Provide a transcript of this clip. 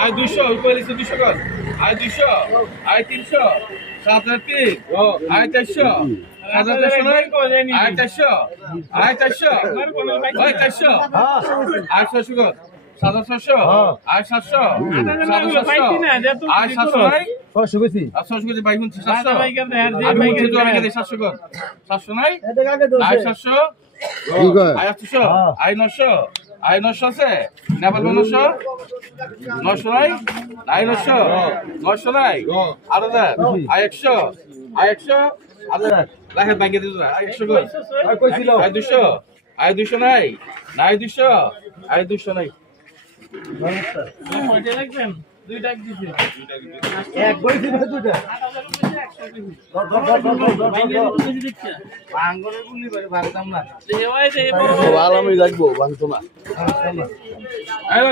আয় 200 উপরে 200 কর আয় 200 আয় 300 7,300 আয় 400 আয় 400 আয় 400 ওই 400 আয় 600 কর 700 আয় 700 আয় 700 নাই 600 বেশি 600 বেশি ভাই শুনছি 700 আমি বলছি তো আগে 700 কর 700 নাই আয় 700 আয় 800 আয় 900 আয় 900 আছে নেপাল 900 900 নাই আয় 900 900 নাই আর আয় 100 আয় 100 আদার লাখে ব্যাংকে দিছ আয় 100 কর আয় কইছিল আয় 200 আয় 200 নাই নাই 200 আয় 200 নাই নমস্কার কয়টা রাখবেন দুই টাকা দিছি এক কইছি না দুইটা 8000 রুপি ধর আঙ্গুরের গুলি বাড়তাম না ভালো আমি রাখবো বাংতো না আয়